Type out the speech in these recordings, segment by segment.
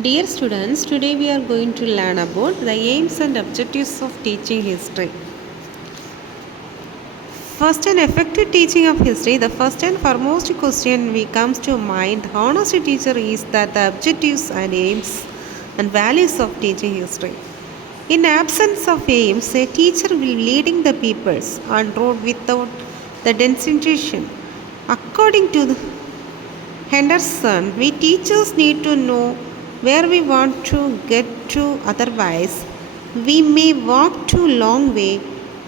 Dear students, today we are going to learn about the aims and objectives of teaching history. First, an effective teaching of history, the first and foremost question we comes to mind, honest teacher, is that the objectives and aims and values of teaching history. In absence of aims, a teacher will be leading the peoples on road without the destination. According to Henderson, we teachers need to know where we want to get to, otherwise, we may walk too long way,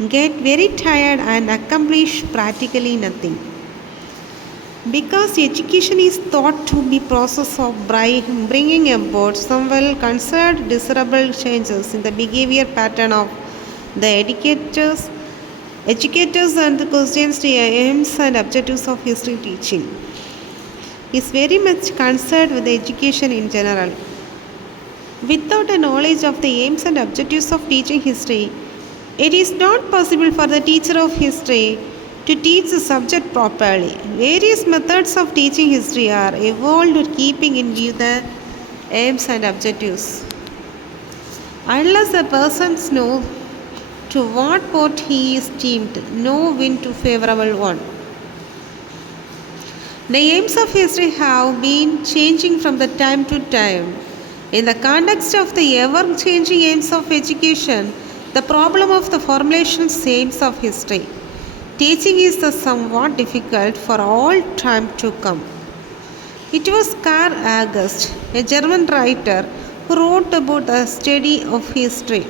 get very tired, and accomplish practically nothing. Because education is thought to be process of bringing about some well considered desirable changes in the behavior pattern of the educators and the questions the aims and objectives of history teaching is very much concerned with the education in general. Without a knowledge of the aims and objectives of teaching history, it is not possible for the teacher of history to teach the subject properly. Various methods of teaching history are evolved keeping in view the aims and objectives. Unless a person knows to what port he is deemed, no wind to favorable one. The aims of history have been changing from the time to time. In the context of the ever changing aims of education, the problem of the formulation aims of history teaching is somewhat difficult for all time to come. It was Carl August, a German writer, who wrote about the study of history.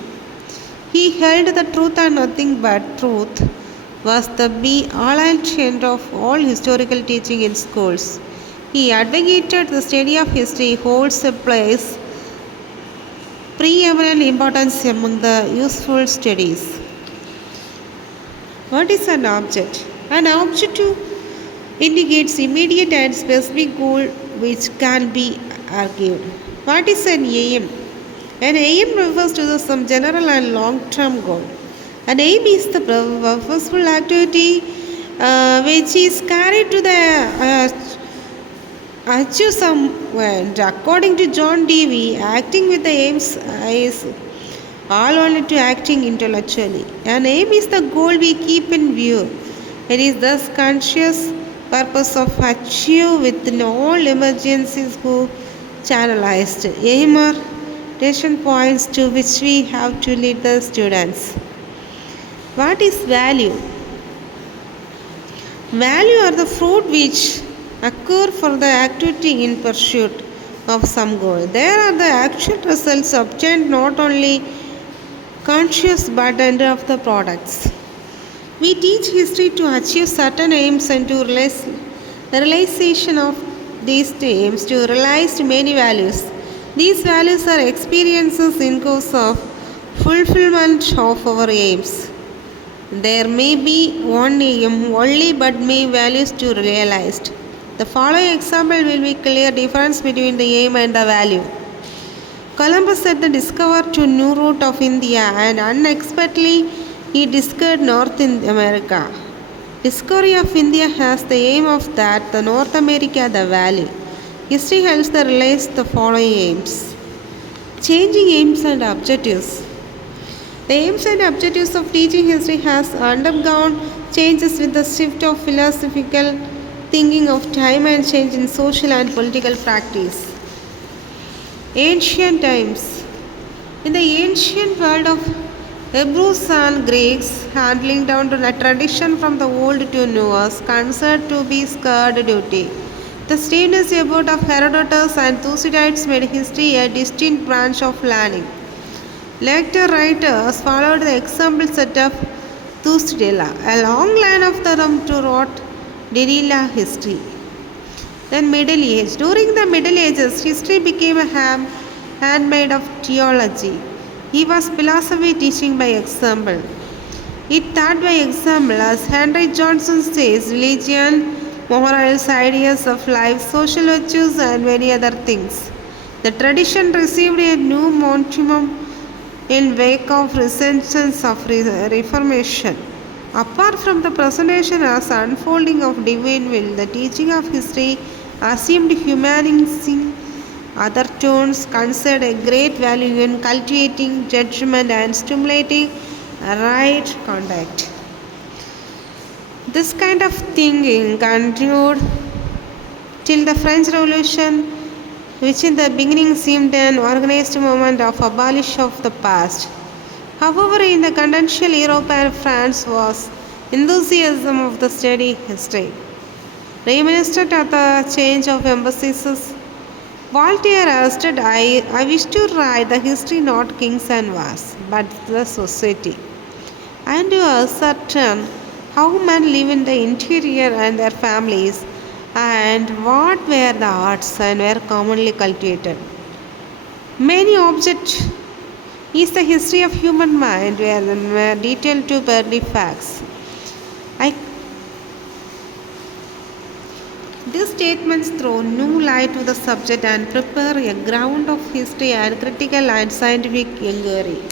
He held the truth and nothing but truth was the be all and end of all historical teaching in schools. He advocated the study of history holds a place preeminent importance among the useful studies. What is an object? An objective indicates immediate and specific goal which can be argued. What is an aim? An aim refers to some general and long-term goal. An aim is the purposeful activity which is carried to the achieve some end. According to John Dewey, acting with the aims is all only to acting intellectually. An aim is the goal we keep in view. It is thus conscious purpose of achieve with all emergencies who channelized. Aim are decision points to which we have to lead the students. What is value? Value are the fruit which occur for the activity in pursuit of some goal. There are the actual results obtained not only conscious but under of the products. We teach history to achieve certain aims and to realize the realization of these aims to realize many values. These values are experiences in course of fulfillment of our aims. There may be one aim only but many values to realized. The following example will be clear difference between the aim and the value. Columbus had discovered to new route of India and unexpectedly he discovered North America. Discovery of India has the aim of that the North America the value. History helps to realize the following aims. Changing aims and objectives. The aims and objectives of teaching history has undergone changes with the shift of philosophical thinking of time and change in social and political practice. Ancient times. In the ancient world of Hebrews and Greeks, handling down to the tradition from the old to new was considered to be sacred duty. The statements about of Herodotus and Thucydides made history a distinct branch of learning. Later writers followed the example set of Thucydides, a long line of them to wrote Derrida history. Then Middle Age. During the Middle Ages, history became a handmaid of theology. He was philosophy teaching by example. It taught by example, as Henry Johnson says, religion, morals, ideas of life, social virtues, and many other things. The tradition received a new momentum in wake of resurgence of Reformation. Apart from the presentation as unfolding of divine will, the teaching of history assumed humanizing Other tones considered a great value in cultivating judgment and stimulating right conduct. This kind of thinking continued till the French Revolution, which in the beginning seemed an organized movement of abolish of the past. However, in the continental Europe and France was enthusiasm of the study history. Reminiscent at the change of emphasis, Voltaire asked, I wish to write the history not kings and wars, but the society, and to ascertain how men live in the interior and their families, and what were the arts and were commonly cultivated. Many object is the history of human mind where the detailed to barely facts. I, these statements throw new light to the subject and prepare a ground of history and critical and scientific inquiry.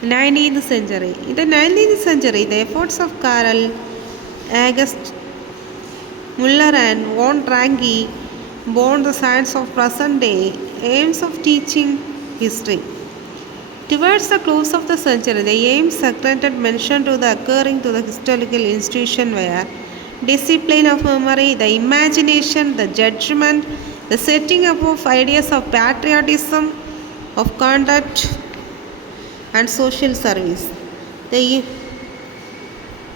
19th century. In the 19th century, the efforts of Karl August Muller and von Ranke born the science of present day aims of teaching history. Towards the close of the century, the aims granted mention to the occurring to the historical institution were discipline of memory, the imagination, the judgment, the setting up of ideas of patriotism, of conduct, and social service. The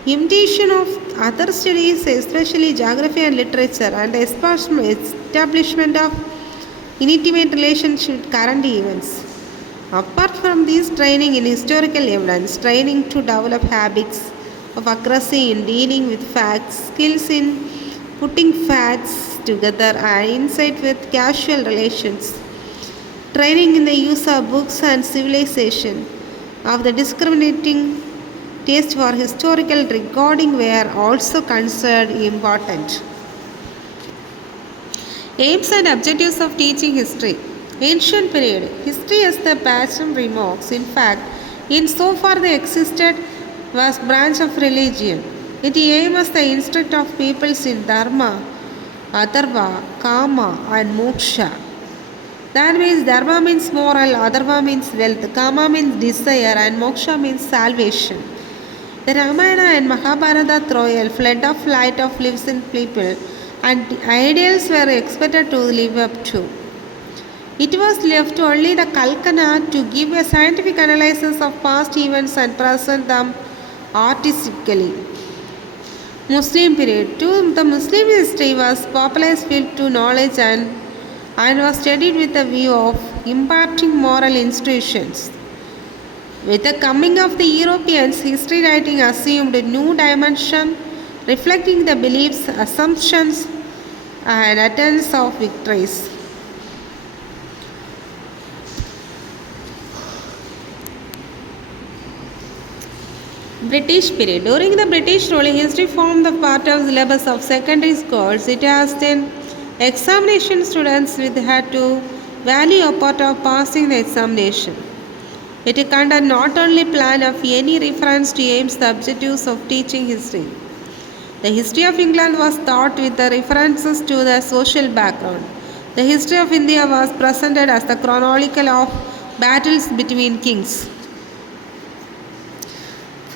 imitation of other studies, especially geography and literature, and the establishment of intimate relationship with current events. Apart from this training in historical evidence, training to develop habits of accuracy in dealing with facts, skills in putting facts together, and insight with casual relations, training in the use of books and civilization, of the discriminating taste for historical recording were also considered important. Aims and objectives of teaching history. Ancient period. History as the passion remarks. In fact, in so far they existed was branch of religion. It aimed as the instruct of peoples in dharma, atharva, kama and moksha. That means dharma means moral, atharva means wealth, kama means desire and moksha means salvation. The Ramayana and Mahabharata throw a flood of light of lives in people and ideals were expected to live up to. It was left to only the Kalkana to give a scientific analysis of past events and present them artistically. Muslim period. Too, the Muslim history was popularized field to knowledge and was studied with a view of imparting moral institutions. With the coming of the Europeans, history writing assumed a new dimension, reflecting the beliefs, assumptions, and attempts of victories. British period. During the British rule, history formed the part of syllabus of secondary schools. It has then examination students had to value a part of passing the examination. It contained not only plan of any reference to aims the objectives of teaching history. The history of England was taught with the references to the social background. The history of India was presented as the chronicle of battles between kings.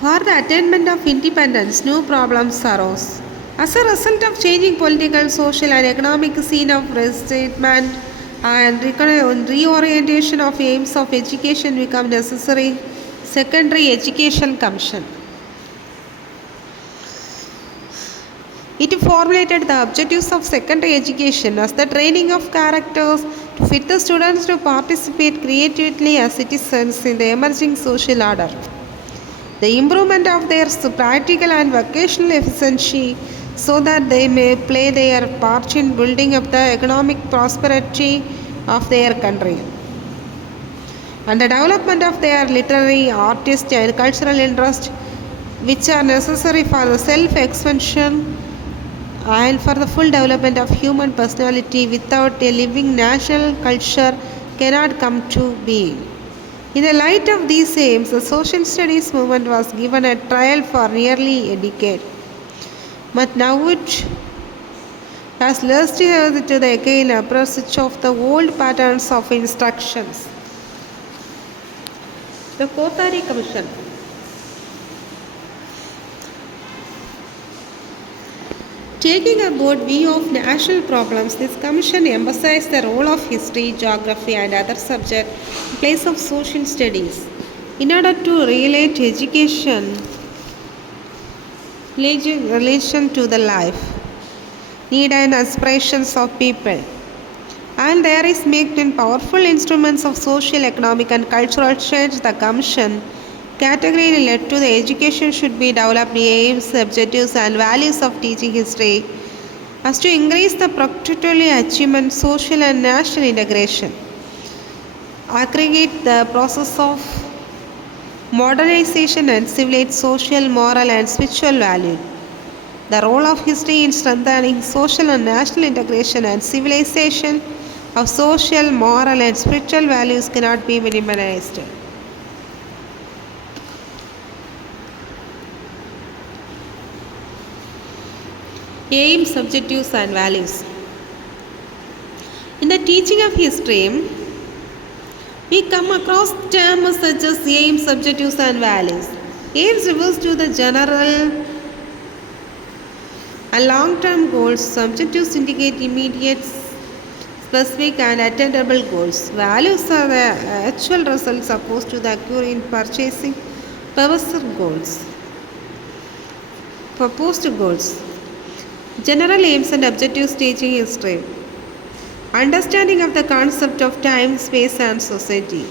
For the attainment of independence, new problems arose. As a result of changing political, social, and economic scene of restatement and reorientation of aims of education become necessary. Secondary Education Commission. It formulated the objectives of secondary education as the training of characters to fit the students to participate creatively as citizens in the emerging social order. The improvement of their practical and vocational efficiency so that they may play their part in building up the economic prosperity of their country. And the development of their literary, artistic, and cultural interests, which are necessary for the self-expansion and for the full development of human personality. Without a living national culture cannot come to being. In the light of these aims, the social studies movement was given a trial for nearly a decade. But now it has lost to the again approach of the old patterns of instructions. The Kothari Commission. Taking a broad view of national problems, this commission emphasized the role of history, geography, and other subjects in place of social studies. In order to relate education relation to the life, need and aspirations of people, and there is making powerful instruments of social, economic, and cultural change, the commission category led to the education should be developed aims, objectives, and values of teaching history as to increase the practically achievement, social and national integration, aggregate the process of modernization and civilized social, moral, and spiritual value. The role of history in strengthening social and national integration and civilization of social, moral, and spiritual values cannot be minimized. Aims, objectives, and values. In the teaching of history, we come across terms such as aims, objectives, and values. Aims refers to the general and long-term goals. Objectives indicate immediate, specific, and attainable goals. Values are the actual results opposed to the accurate purchasing proposed goals. Proposed goals. General aims and objectives teaching history. Understanding of the concept of time, space, and society.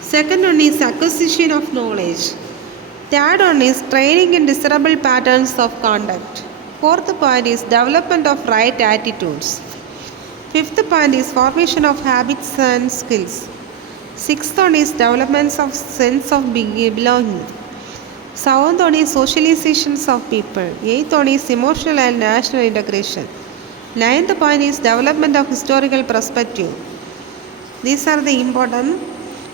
Second one is acquisition of knowledge. Third one is training in desirable patterns of conduct. Fourth point is development of right attitudes. Fifth point is formation of habits and skills. Sixth one is development of sense of belonging. Seventh one is socializations of people. Eighth one is emotional and national integration. Ninth point is development of historical perspective. These are the important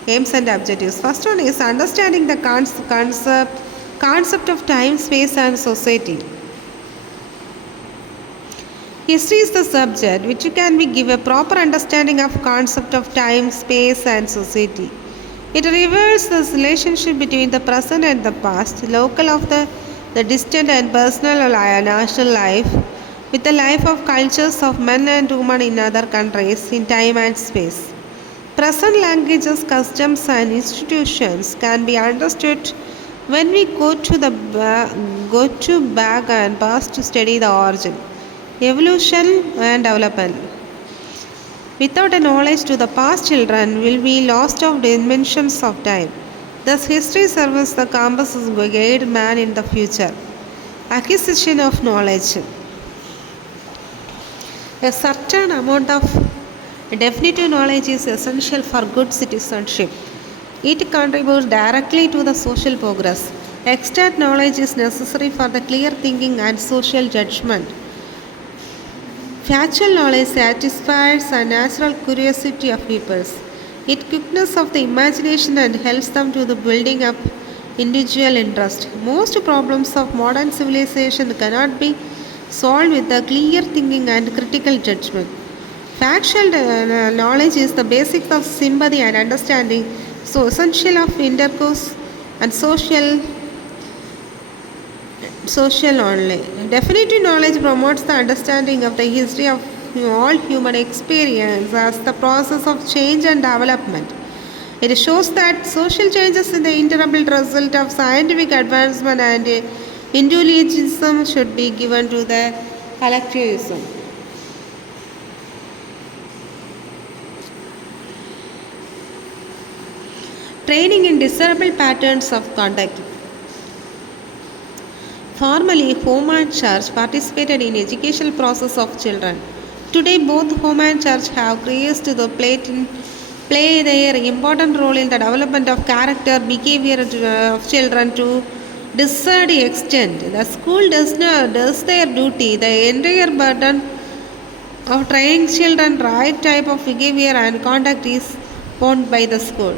aims and objectives. First one is understanding the concept of time, space, and society. History is the subject which can be give a proper understanding of concept of time, space, and society. It reveals the relationship between the present and the past, local of the distant and personal national life, with the life of cultures of men and women in other countries in time and space. Present languages, customs, and institutions can be understood when we go to back and past to study the origin, evolution, and development. Without a knowledge to the past, children will be lost of dimensions of time. Thus, history serves the compass to guide man in the future. Acquisition of knowledge. A certain amount of definitive knowledge is essential for good citizenship. It contributes directly to the social progress. Extant knowledge is necessary for the clear thinking and social judgment. Factual knowledge satisfies a natural curiosity of peoples. It quickness of the imagination and helps them to the building up individual interest. Most problems of modern civilization cannot be solved with the clear thinking and critical judgment. Factual knowledge is the basics of sympathy and understanding, so essential of intercourse and social only. Definitive knowledge promotes the understanding of the history of all human experience as the process of change and development. It shows that social changes is the inevitable result of scientific advancement and individualism should be given to the collectivism. Training in desirable patterns of conduct. Formerly, home and church participated in educational process of children. Today, both home and church have created the play their important role in the development of character, behavior of children to desired extent. The school does their duty. The entire burden of training children right type of behavior and conduct is borne by the school.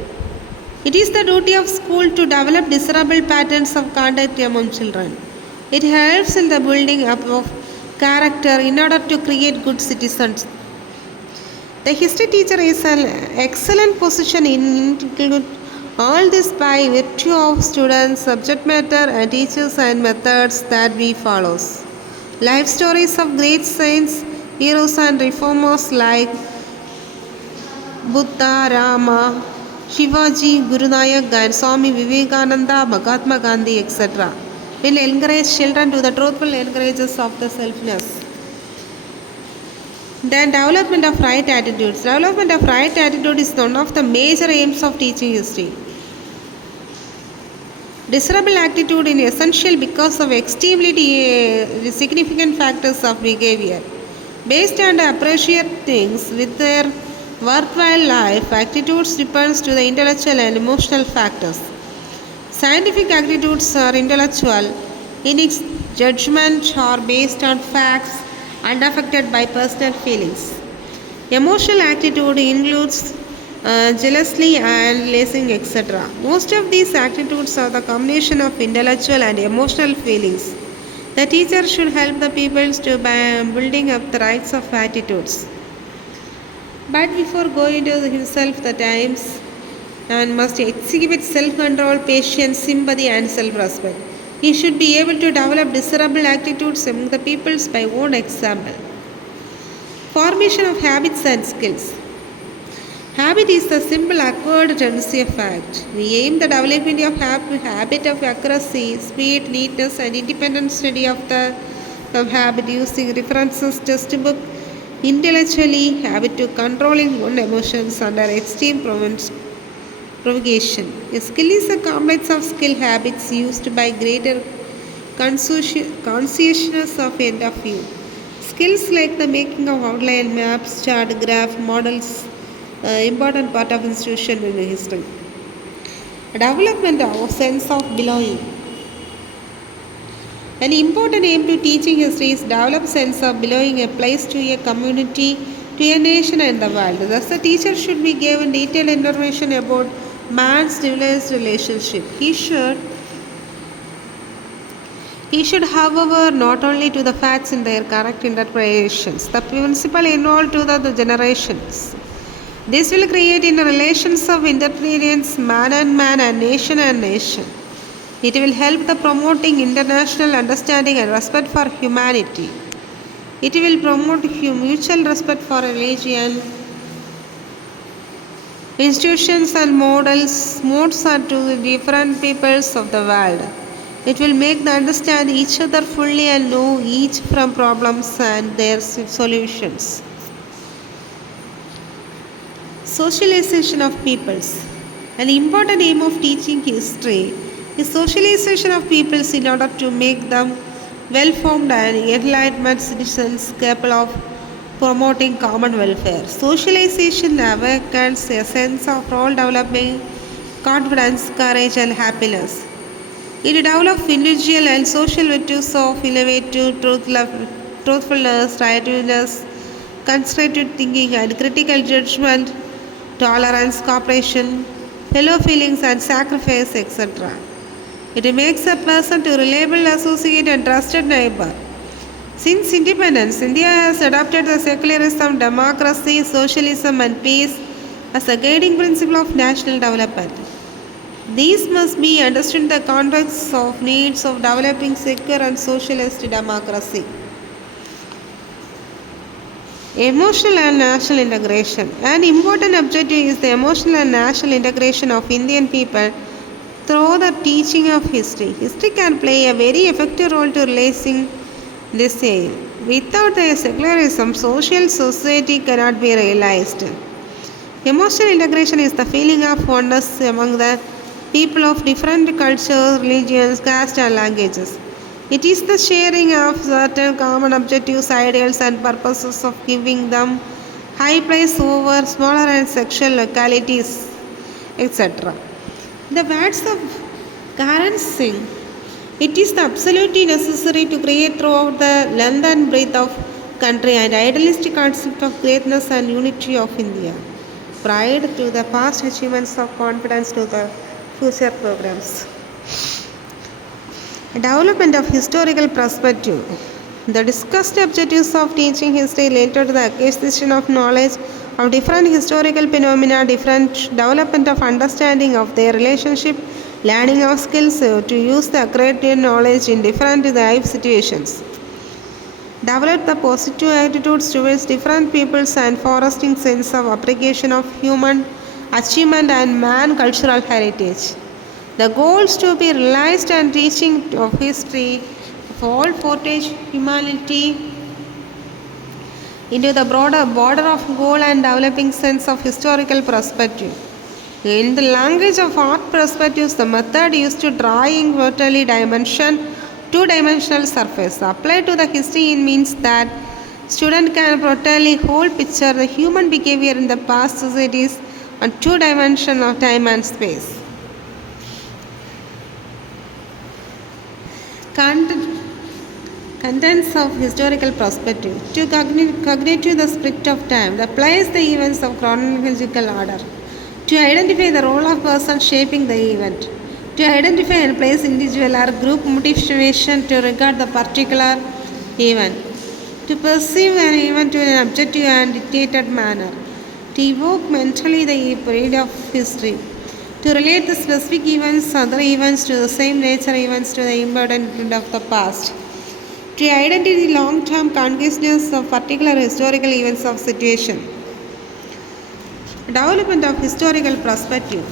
It is the duty of school to develop desirable patterns of conduct among children. It helps in the building up of character in order to create good citizens. The history teacher is an excellent position in include all this by virtue of students, subject matter, and teachers and methods that we follow. Life stories of great saints, heroes, and reformers like Buddha, Rama, Shivaji, Guru Nanak, and Swami Vivekananda, Mahatma Gandhi, etc. will encourage children to the truthful encourages of the selfless. Then development of right attitudes. Development of right attitude is one of the major aims of teaching history. Desirable attitude is essential because of extremely significant factors of behavior. Based on the appreciate things with their worthwhile life, attitudes depends to the intellectual and emotional factors. Scientific attitudes are intellectual in its judgment are based on facts and affected by personal feelings. Emotional attitude includes jealousy and lacing, etc. Most of these attitudes are the combination of intellectual and emotional feelings. The teacher should help the pupils to by building up the rights of attitudes. But before going to himself, the times and must exhibit self-control, patience, sympathy, and self-respect. He should be able to develop desirable attitudes among the peoples by own example. Formation of habits and skills. Habit is the simple acquired tendency of act. We aim the development of habit of accuracy, speed, neatness, and independent study of the habit using references, textbook, intellectually, habit to controlling own emotions under extreme provocation. A skill is a complex of skill habits used by greater consciousness of end of view. Skills like the making of outline, maps, chart, graph, models, important part of institution in history. Development of sense of belonging. An important aim to teaching history is develop sense of belonging a place to a community, to a nation and the world. Thus, the teacher should be given detailed information about man's civilized relationship. He should, however, not only to the facts in their correct interpretations, the principle involved to the generations. This will create in relations of interdependence, man and nation and nation. It will help the promoting international understanding and respect for humanity. It will promote mutual respect for religion, institutions and modes are to the different peoples of the world. It will make them understand each other fully and know each from problems and their solutions. Socialization of peoples. An important aim of teaching history is socialization of peoples in order to make them well-formed and enlightened citizens capable of promoting common welfare. Socialization awakens a sense of role developing confidence, courage, and happiness. It develops individual and social virtues of innovative, truthfulness, righteousness, constructive thinking, and critical judgment, tolerance, cooperation, fellow feelings, and sacrifice, etc. It makes a person to reliable associate and trusted neighbor. Since independence, India has adopted the secularism, democracy, socialism, and peace as a guiding principle of national development. These must be understood in the context of needs of developing secure and socialist democracy. Emotional and national integration. An important objective is the emotional and national integration of Indian people through the teaching of history. History can play a very effective role to realizing this aim. Without the secularism, social society cannot be realized. Emotional integration is the feeling of oneness among the people of different cultures, religions, castes, and languages. It is the sharing of certain common objectives, ideals, and purposes of giving them high place over smaller and sexual localities, etc. The words of Karan Singh. It is absolutely necessary to create throughout the length and breadth of country an idealistic concept of greatness and unity of India. Pride to the past achievements of confidence to the future programs. Development of historical perspective. The discussed objectives of teaching history related to the acquisition of knowledge of different historical phenomena, different development of understanding of their relationship, learning of skills to use the accurate knowledge in different life situations. Develop the positive attitudes towards different peoples and fostering sense of appreciation of human achievement and man cultural heritage. The goals to be realized and teaching of history of all fortage humanity into the broader border of goal and developing sense of historical perspective. In the language of art perspectives, the method used to drawing virtually two-dimensional surface. Applied to the history it means that student can virtually whole picture the human behavior in the past societies on two dimensions of time and space. Contents of historical perspective. To cognitive the spirit of time, that place the events of chronological order. To identify the role of person shaping the event. To identify and place individual or group motivation to regard the particular event. To perceive an event in an objective and dictated manner. To evoke mentally the period of history. To relate the specific events, other events to the same nature events to the important of the past. To identify the long-term consciousness of particular historical events of situation. Development of historical perspective.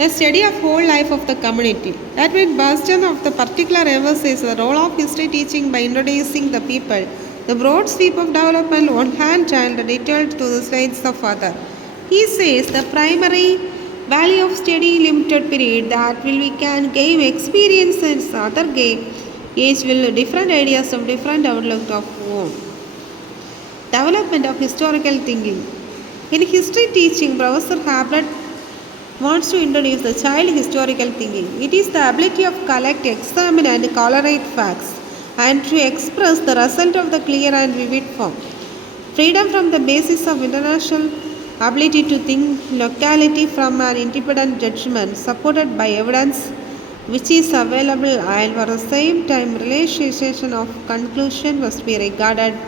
A study of whole life of the community. That means bastion of the particular emphasis the role of history teaching by introducing the people. The broad sweep of development one hand and the detailed to the slides of other. He says the primary value of study limited period that will we can gain experiences other gain age will different ideas of different outlook of own. Development of historical thinking. In history teaching, Professor Habert wants to introduce the child historical thinking. It is the ability of collect, examine and correlate facts and to express the result of the clear and vivid form. Freedom from the basis of international ability to think locality from an independent judgment supported by evidence which is available and at the same time realization of conclusion must be regarded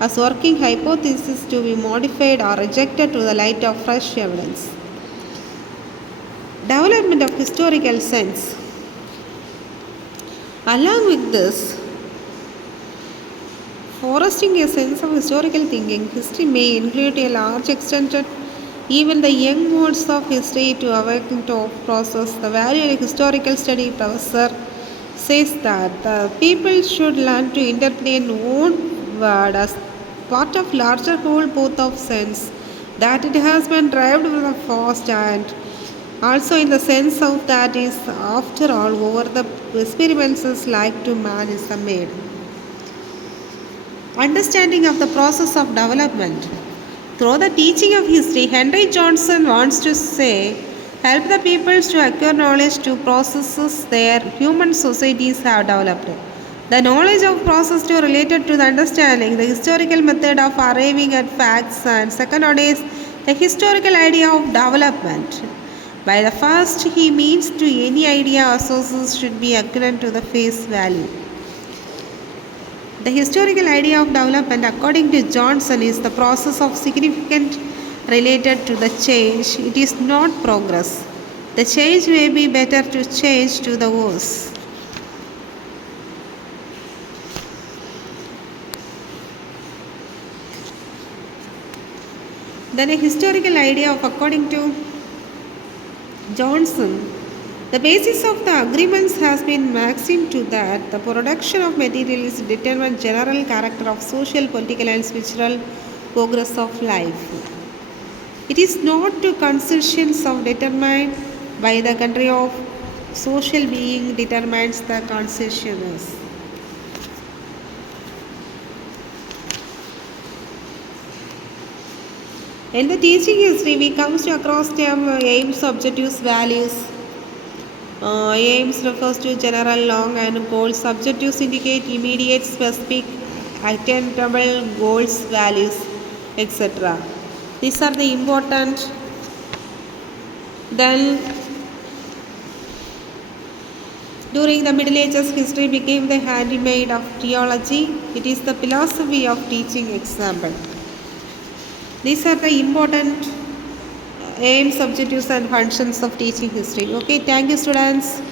as working hypothesis to be modified or rejected to the light of fresh evidence. Development of historical sense. Along with this, fostering a sense of historical thinking, history may include a large extent even the young modes of history to awaken to process the value of historical study. Professor says that the people should learn to interpret own word as part of larger whole both of sense that it has been derived from the past and also in the sense of that is after all over the experiments like to man is made. Understanding of the process of development. Through the teaching of history, Henry Johnson wants to say, help the peoples to acquire knowledge to processes their human societies have developed. The knowledge of process to related to the understanding, the historical method of arriving at facts, and second order is the historical idea of development. By the first, he means to any idea or sources should be accurate to the face value. The historical idea of development, according to Johnson, is the process of significant related to the change. It is not progress. The change may be better to change to the worse. Then a historical idea of according to Johnson, the basis of the agreements has been maxim to that the production of materials determine general character of social, political and spiritual progress of life. It is not to constitutions of determined by the country of social being determines the constitutions. In the teaching history, we come to across term aims, objectives, values. Aims refers to general, long and goals. Objectives indicate immediate, specific, attainable goals, values, etc. These are the important. Then During the Middle Ages, history became the handmaid of theology. It is the philosophy of teaching example. These are the important aims, objectives, and functions of teaching history. Okay, thank you, students.